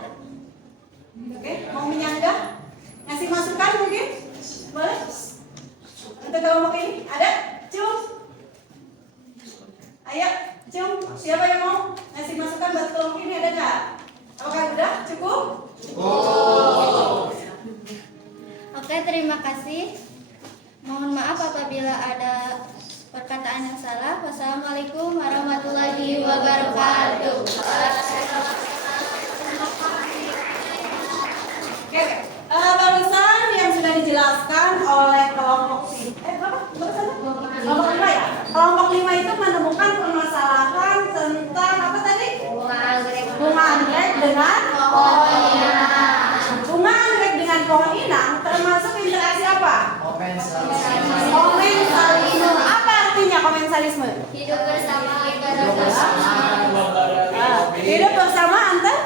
Oke, mau menyanggah? Ngasih masukan mungkin? Boleh? Untuk kelompok ini ada? Cum? Ayo, Cum. Siapa yang mau ngasih masukan buat kelompok ini, ada nggak? Apakah udah cukup? Oke, terima kasih. Mohon maaf apabila ada perkataan yang salah. Wassalamualaikum warahmatullahi wabarakatuh. Oke, barusan yang sudah dijelaskan oleh kelompok berapa? Barusan? Kelompok 5 ya? Kelompok 5 itu menemukan permasalahan tentang apa tadi? Bunga anggrek dengan pohon inang. Bunga anggrek dengan pohon inang termasuk interaksi apa? Komensalisme. Apa artinya komensalisme? Hidup bersama Hidup bersama antar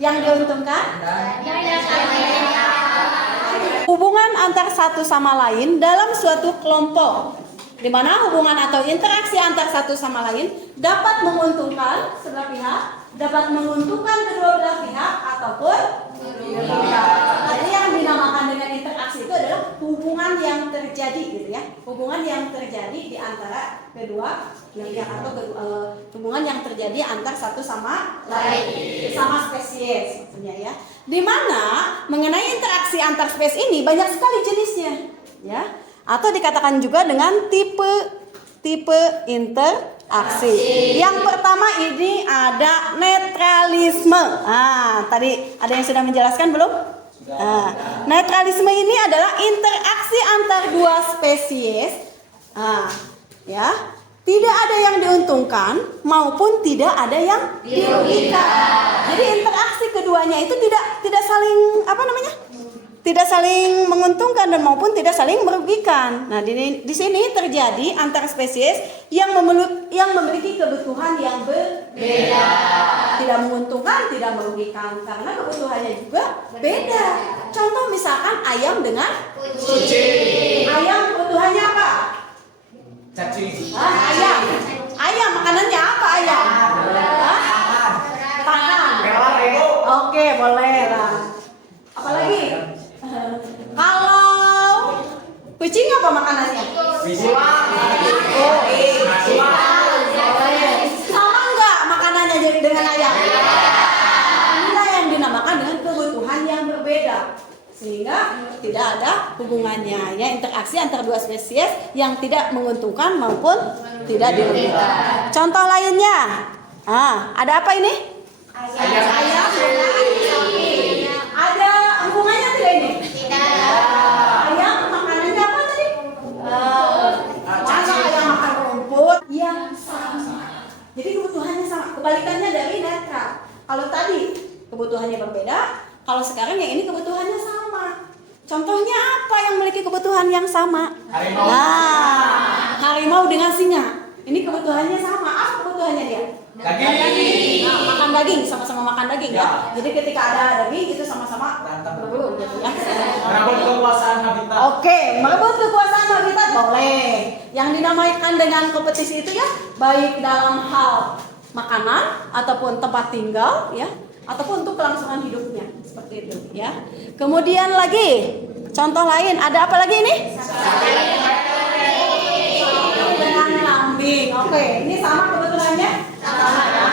yang diuntungkan hubungan antar satu sama lain dalam suatu kelompok, di mana hubungan atau interaksi antar satu sama lain dapat menguntungkan sebelah pihak, dapat menguntungkan kedua belah pihak ataupun jadi yang dinamakan dengan interaksi itu adalah hubungan yang terjadi gitu ya, hubungan yang terjadi di antara kedua pihak atau hubungan yang terjadi antar satu sama lain, sama spesies maksudnya ya. Dimana mengenai interaksi antar spesies ini banyak sekali jenisnya ya, atau dikatakan juga dengan tipe interaksi. Yang pertama ini ada netralisme. Tadi ada yang sudah menjelaskan belum? Netralisme ini adalah interaksi antar dua spesies. Ya, tidak ada yang diuntungkan maupun tidak ada yang dirugikan. Jadi interaksi keduanya itu tidak saling tidak saling menguntungkan dan maupun tidak saling merugikan. Nah, di sini terjadi antar spesies yang memiliki kebutuhan yang berbeda. Tidak menguntungkan, tidak merugikan karena kebutuhannya juga beda. Contoh misalkan ayam dengan kucing. Ayam kebutuhannya apa? Cacing. Ayam makanannya apa ayam? Pakan. Oke, boleh lah. Apalagi? Kalau kucing apa makanannya? Sama enggak makanannya dengan ayam? Inilah yang dinamakan dengan kebutuhan yang berbeda, sehingga tidak ada hubungannya ya, interaksi antara dua spesies yang tidak menguntungkan maupun tidak dirugikan. Contoh lainnya, ada apa ini? Ayam dengan sapi. Ada hubungannya tidak ini? Ayam makanannya apa tadi? Masa ayam makan rumput yang sama. Jadi kebutuhannya sama. Kebalikannya dari netral. Kalau tadi kebutuhannya berbeda, kalau sekarang yang ini kebutuhannya sama. Contohnya apa yang memiliki kebutuhan yang sama? Harimau dengan singa. Ini kebutuhannya sama. Apa kebutuhannya dia? Daging. Makan daging, sama-sama makan daging ya. Jadi ketika ada daging itu sama-sama berburu gitu ya. Merebut kekuasaan habitat. Oke, merebut kekuasaan habitat boleh. Yang dinamakan dengan kompetisi itu ya, baik dalam hal makanan ataupun tempat tinggal ya, ataupun untuk kelangsungan hidupnya seperti itu ya. Kemudian lagi contoh lain, ada apa lagi ini? Dengan lambing. Oke, ini sama kebetulannya? Sama ya.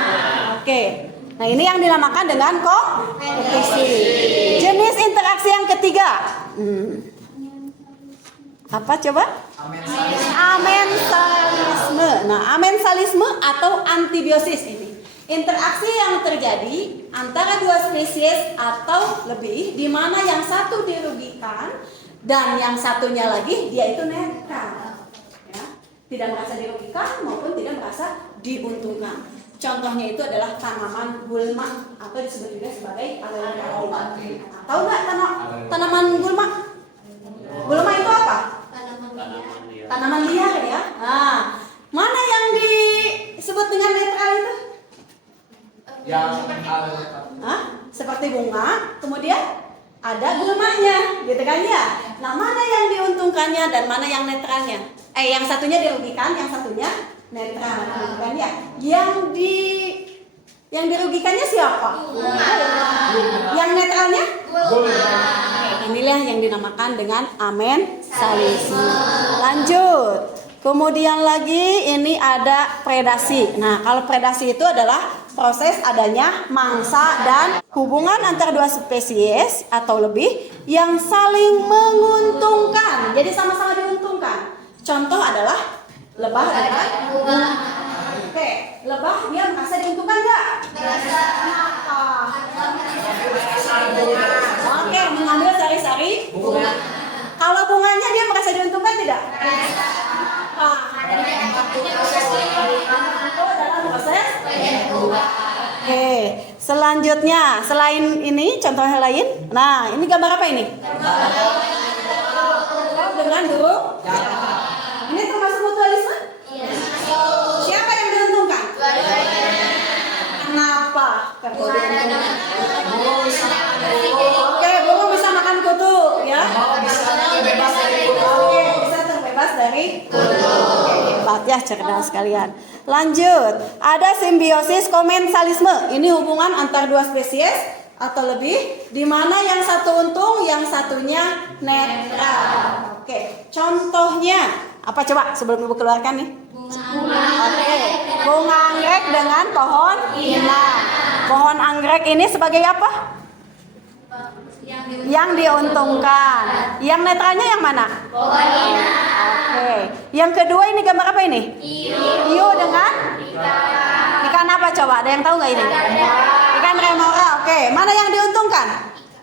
Oke. Nah, ini yang dinamakan dengan kompetisi. Jenis interaksi yang ketiga. Apa coba? Amensalisme. Nah, amensalisme atau antibiosis ini. Interaksi yang terjadi antara dua spesies atau lebih, di mana yang satu dirugikan dan yang satunya lagi dia itu netral, ya, tidak merasa dirugikan maupun tidak merasa diuntungkan. Contohnya itu adalah tanaman gulma atau disebut juga sebagai aloe. Tahu nggak tanaman gulma? Gulma itu apa? Tanaman liar ya. Nah, mana yang disebut dengan netral itu? Yang Seperti diuntungkannya dan mana yang netralnya. Yang satunya dirugikan, yang satunya netral. Kan ya? Yang dirugikannya siapa? Yang netralnya? Inilah yang dinamakan dengan amensalisme. Lanjut. Kemudian lagi ini ada predasi. Nah, kalau predasi itu adalah proses adanya mangsa dan hubungan antara dua spesies atau lebih yang saling menguntungkan. Jadi sama-sama diuntungkan. Contoh adalah lebah dengan bunga. Oke, lebah dia merasa diuntungkan nggak? Kenapa? Oke, mengambil sari-sari bunga. Kalau bunganya dia merasa diuntungkan tidak? Dalam proses. Oke, selanjutnya selain ini contoh yang lain. Nah, ini gambar apa ini? Dengan burung. Ini termasuk mutualisme? Siapa yang diuntungkan? Kenapa? Oke, burung bisa makan kutu, ya? Oke, bisa terbebas dari kutu. Hebat ya, cerdas sekalian. Lanjut, ada simbiosis komensalisme. Ini hubungan antar dua spesies atau lebih, di mana yang satu untung, yang satunya netral. Oke, contohnya apa coba sebelum ibu keluarkan nih? Oke, bunga anggrek dengan pohon pinang. Pohon anggrek ini sebagai apa? Yang diuntungkan. Yang netralnya yang mana? Pohon pinang. Oke. Yang kedua ini gambar apa ini? Hiu dengan ikan apa coba? Ada yang tahu nggak ini? Ikan remora. Oke. Mana yang diuntungkan?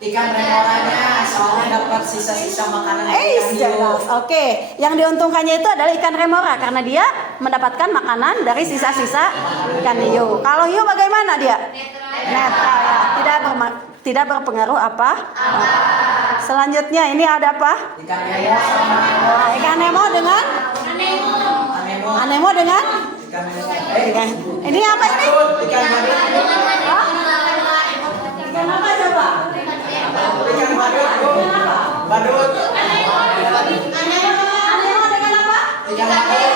Ikan remoranya soalnya dapat sisa-sisa makanan ikan hiu. Jelas. Oke. Yang diuntungkannya itu adalah ikan remora karena dia mendapatkan makanan dari sisa-sisa ikan hiu. Kalau hiu bagaimana dia? Netral ya. Tidak berpengaruh apa? Selanjutnya ini ada apa? Ikan nemo sama Ikan nemo dengan? Anemo dengan? ikan Ini apa ini? ikan badut. Ikan apa coba? Ikan badut. Badut. Anemo dengan apa? Ikan badut.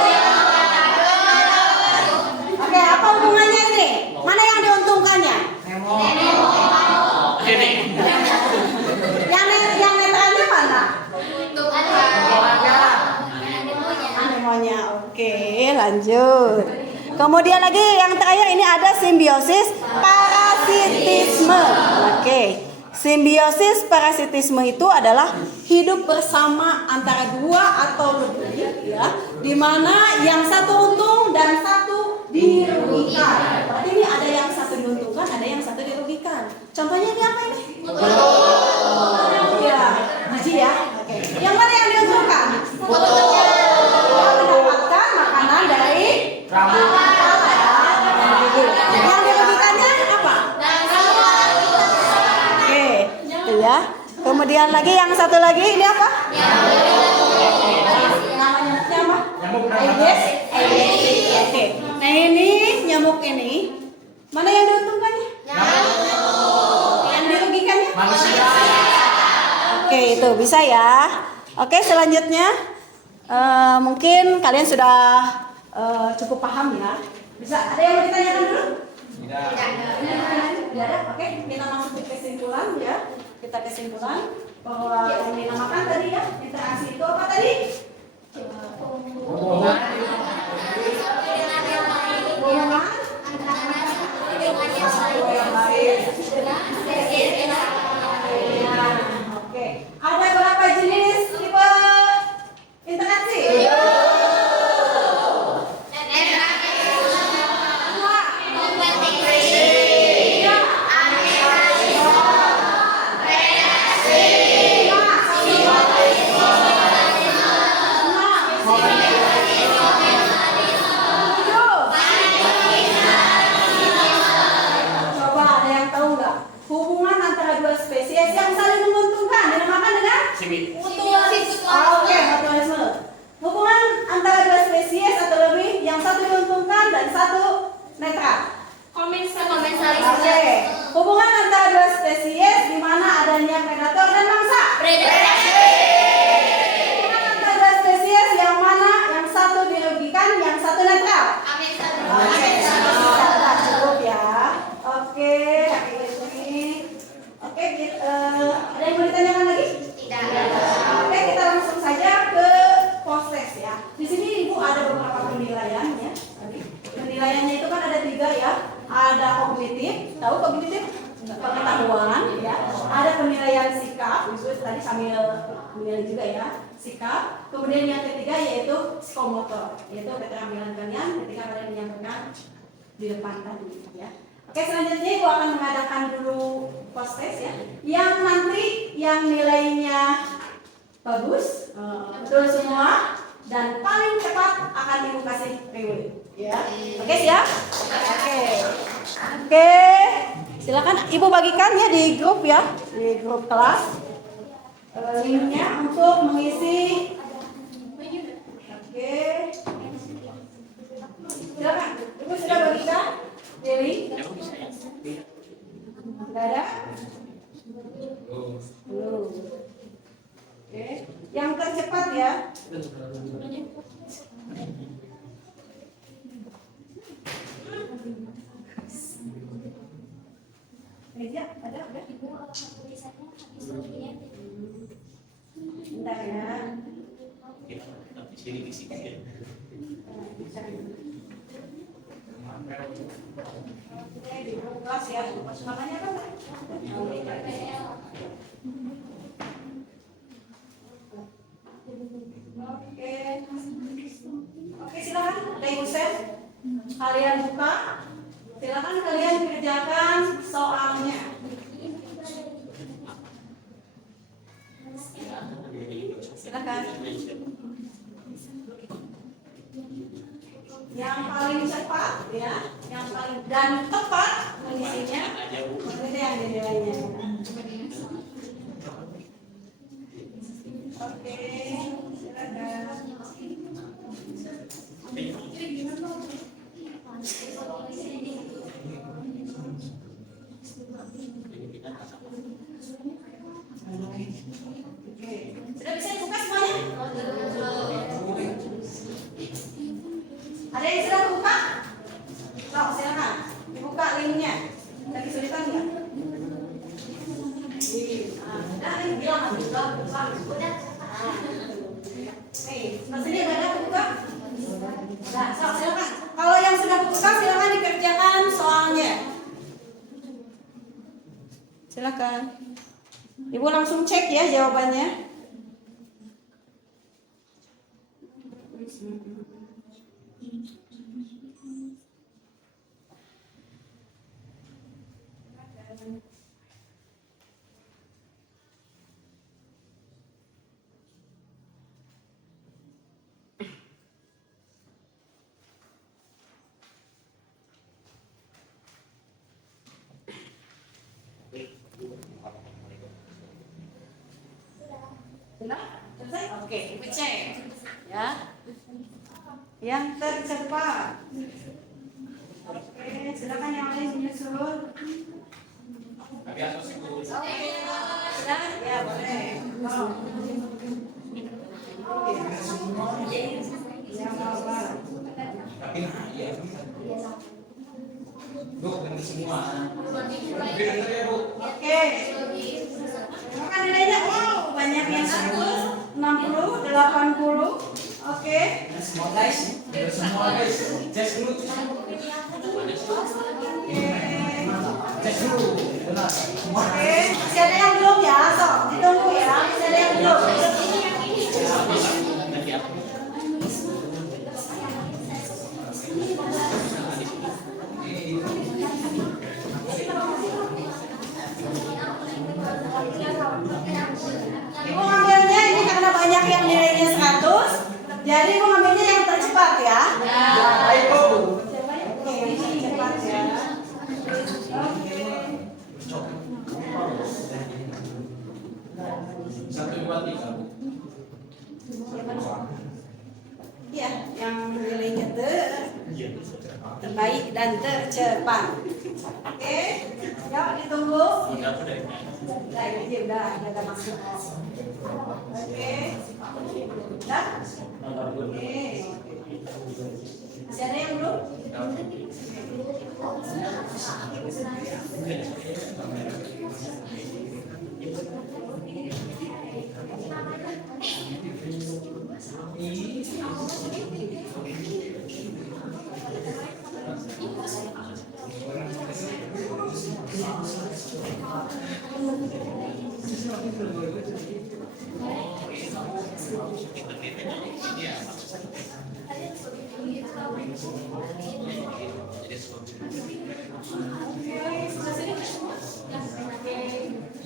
Oke, apa hubungannya ini? Mana yang diuntungkannya? Nemo. Yang netralnya mana? Anemonya. Oke, lanjut. Kemudian lagi yang terakhir ini ada simbiosis parasitisme. Oke. Simbiosis parasitisme itu adalah hidup bersama antara dua atau lebih, ya, di mana yang satu untung dan satu dirugikan. Berarti ini ada yang satu diuntungkan, ada yang satu dirugikan. Contohnya ini apa ini? Ya, biji ya. Oke. Yang mana yang diuntungkan? Yang mendapatkan makanan dari Rambut. yang dirugikannya apa? Oke, itu ya. Kemudian lagi yang satu lagi ini apa? Namanya apa? Aedes. Oke. Nah ini nyamuk ini mana yang diuntungkannya? Yang dirugikannya? Manusia. Oke, itu bisa ya. Oke, selanjutnya mungkin kalian sudah cukup paham ya. Bisa ada yang mau ditanyakan dulu? Tidak ada. Oke, kita masuk ke kesimpulan ya. Kita kesimpulan bahwa yang dinamakan tadi ya interaksi itu apa tadi? Hubungan. Oke. Ada berapa jenis tipe interaksi? sambil memilih juga ya, sikap. Kemudian yang ketiga yaitu psikomotor, yaitu keterampilan kalian ketika kalian menyampaikan di depan tadi ya. Oke, selanjutnya Ibu akan mengadakan dulu post test ya, yang nanti yang nilainya bagus, betul semua, dan paling cepat akan Ibu kasih reward ya. Oke, siap? Oke, silakan Ibu bagikan ya di grup ya, di grup kelas linknya untuk mengisi. Oke, silakan Ibu sudah bagikan di link. Tidak ada? Belum. Oke, yang tercepat ya. Meja ada udah? Bentar ya. Oke, di kelas ya. Makanya apa? Oke, silakan dari Usen. Kalian buka. Silakan kalian kerjakan soalnya. Silakan. Yang paling cepat ya, yang paling dan tepat mengisinya, itu yang dinilainya. Oke, silakan. Sudah bisa dibuka semuanya? Ada yang sudah buka? Oh, silakan dibuka linknya. Ada kesulitan nggak? Udah, bilang buka. Nih, sini udah ada buka? Nah, silakan. Kalau yang sudah buka silakan dikerjakan soalnya. Silakan. Ibu langsung cek ya jawabannya. Sudah? Selesai? Oke, Ibu cek ya. Yang tercepat. Oke, silakan yang lain menyusul. Tapi asosiasi. Sudah? Ya, boleh. Ya, apa? Tapi iya. Bu, ganti semua. Lebih bener ya, Bu. Oke. Maka nilainya wow, banyak yang 100, 60, 80. Oke. Semua guys. Udah semua guys. Cek dulu. Cek dulu. Benar. Oke, masih ada yang belum ya? So, ditunggu ya. Masih ada yang belum. Ibu ngambilnya ini karena banyak yang nilainya 100, jadi ibu ngambilnya yang tercepat ya. Baik, Bu. Oke, yang cepat ya. Oke. 1, 2, 3, Bu. Iya, yang nilainya terbaik dan tercepat. Oke, yuk ditunggu. Udah, ini udah masuk. Oke, udah. Oke. Masih ada yang belum?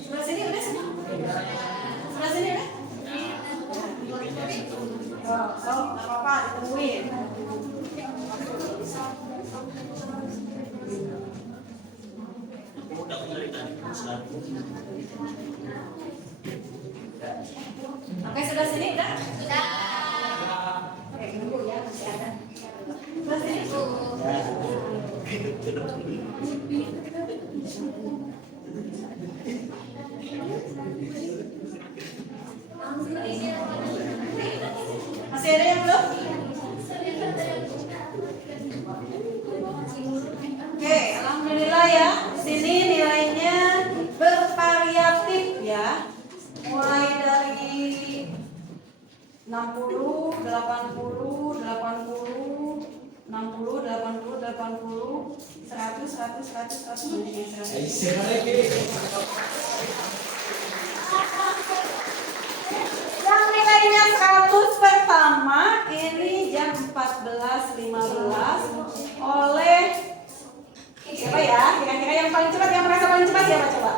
Sebelah sini udah sih? Sebelah sini udah? Oh, nggak apa-apa, ditungguin. Oke, sebelah sini udah? Sudah. Oke, tunggu ya, masih ada. Sebelah sini. Masih ada yang belum? Oke, alhamdulillah ya. Sini nilainya bervariatif ya. Mulai dari 60, 80, 80, 60, 80, 80, 100, 100, 100, 100. Yang nilainya 100 pertama ini jam 14.15 oleh siapa ya? Kira-kira yang paling cepat, yang merasa paling cepat siapa coba?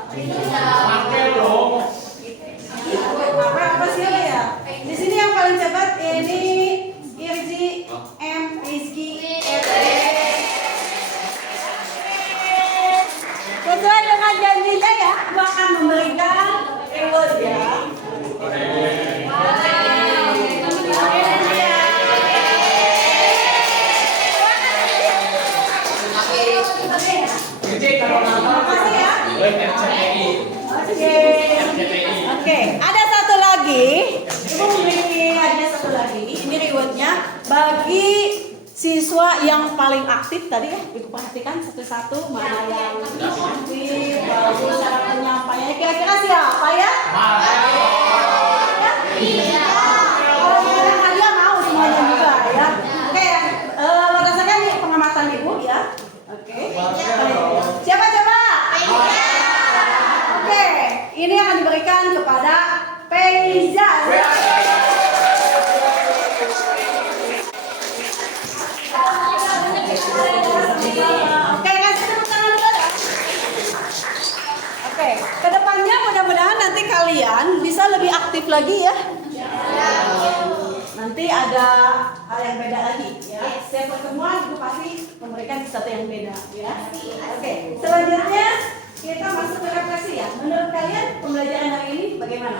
Apa siapa ya? Di sini yang paling cepat ini Irji M Rizky sesuai dengan janjinya ya, aku akan memberikan reward ya. Oke, ada satu lagi. Ibu memiliki hadiah satu lagi. Ini rewardnya bagi siswa yang paling aktif tadi ya. Ibu perhatikan satu-satu mana yang aktif, bagus cara penyampaiannya. Kira-kira siapa ya? Kalian mau semuanya juga ya. Oke, berdasarkan nih pengamatan ibu ya. Oke. Siapa coba? Oke, ini akan diberikan kepada Peiza. Oke, kasih tepuk tangan dulu. Oke, kedepannya mudah-mudahan nanti kalian bisa lebih aktif lagi ya. Nanti ada hal yang beda lagi ya. Setiap pertemuan itu pasti memberikan sesuatu yang beda ya. Oke, selanjutnya kita masuk ke refleksi ya. Menurut kalian pembelajaran hari ini bagaimana?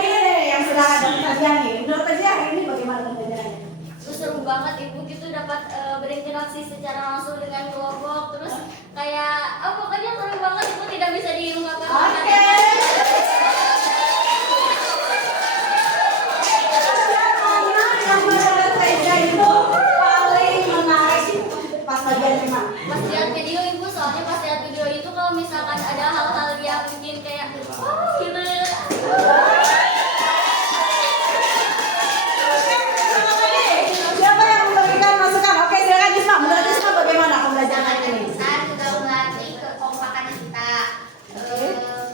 Ini yang sudah ada kajian nih. Menurut kalian hari ini bagaimana pembelajarannya? Seru banget ibu gitu dapat berinteraksi secara langsung dengan kelompok, terus kayak pokoknya seru banget, ibu tidak bisa diungkapkan. Oke. Yang menurut Reza itu paling menarik pas bagian lima. Pas lihat video ibu, soalnya pas lihat video itu kalau misalkan ada hal-hal yang bikin kayak gitu. Siapa yang memberikan masukan? Oke, silakan Gisma. Menurut Gisma bagaimana pembelajaran hari ini? Saya juga melatih kekompakan kita.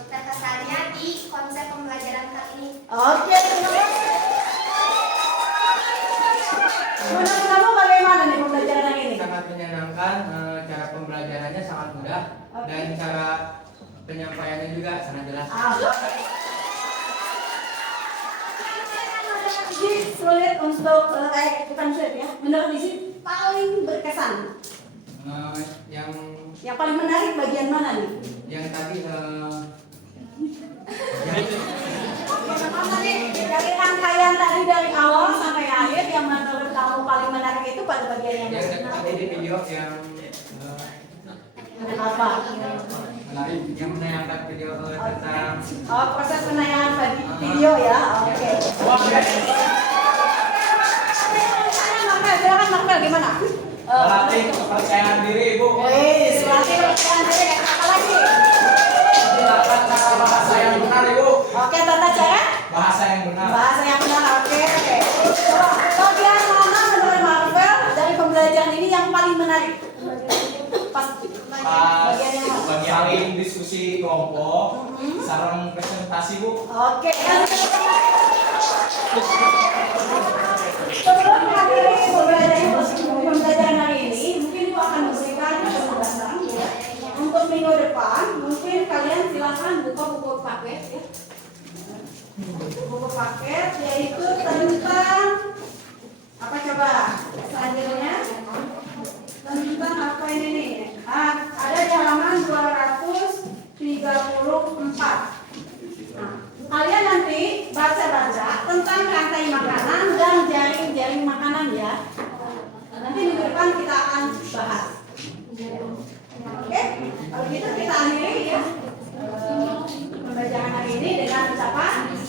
Terkesannya di konsep pembelajaran kali ini. Oke, terima kasih. Menurut kamu bagaimana nih pembelajaran hari ini? Sangat menyenangkan, cara pembelajarannya sangat mudah dan cara penyampaiannya juga sangat jelas. Jadi sulit untuk bukan sulit ya. Menurut Disi paling berkesan. Yang paling menarik bagian mana nih? Yang tadi Mana nih? Dari rangkaian tadi dari awal sampai akhir yang menurut kamu paling menarik itu pada bagian yang mana? tadi di video yang Apa? menarik, yang menayangkan video tentang Proses penayangan video ya. Oke. Silakan Marvel gimana? melatih kepercayaan diri ibu. Wih, melatih kepercayaan diri apa lagi? Tata cara bahasa yang benar ibu. Oke, tata cara? Bahasa yang benar. Bahasa yang benar. Oke. Coba bagian mana menurut Marvel dari pembelajaran ini yang paling menarik? Pas pas Bagian yang mana? saling diskusi kelompok, sarang presentasi Bu. Oke. Sebelum mengakhiri pembelajaran hari ini, mungkin Ibu akan memberikan penjelasan ya. Untuk minggu depan, mungkin kalian silakan buka buku paket ya. Buku paket yaitu tentang apa coba? Selanjutnya tentang apa ini nih? Ada di halaman 234. Nah, kalian nanti baca-baca tentang rantai makanan dan jaring-jaring makanan ya. Nanti minggu depan kita akan bahas. Oke, kalau gitu kita akhiri ya pembelajaran hari ini dengan ucapan ini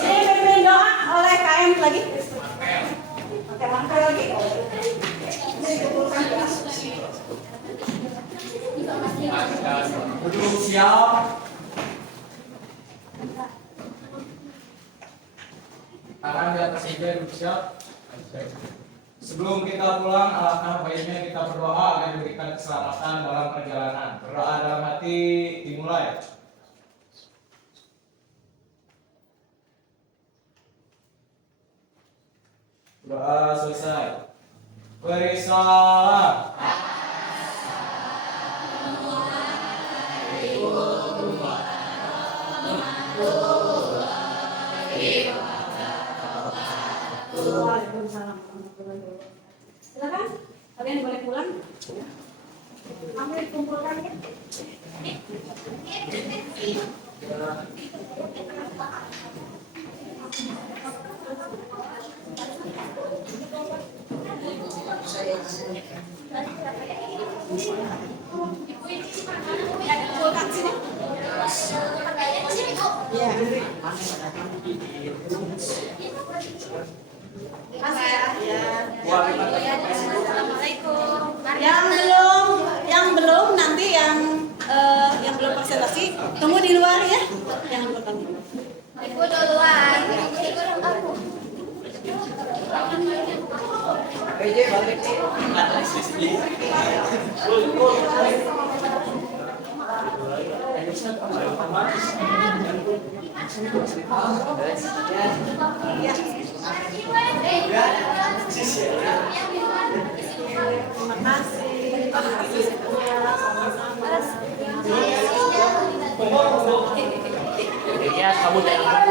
dipimpin doa oleh KM lagi. Oke, langkah lagi. Ini dikumpulkan ya. Duduk siap. Tangan di atas meja, duduk siap. Sebelum kita pulang, alangkah baiknya kita berdoa agar diberikan keselamatan dalam perjalanan. Berdoa dalam hati dimulai. Doa selesai. Beri salam. Waalaikumsalam. Silakan, kalian boleh pulang. Kamu dikumpulkan ya. Kumpulkan sini. Ya. Yang belum nanti yang belum presentasi tunggu di luar ya. Jangan bertemu. Ibu duluan. PJ balik. Terima kasih. Ya, kamu jangan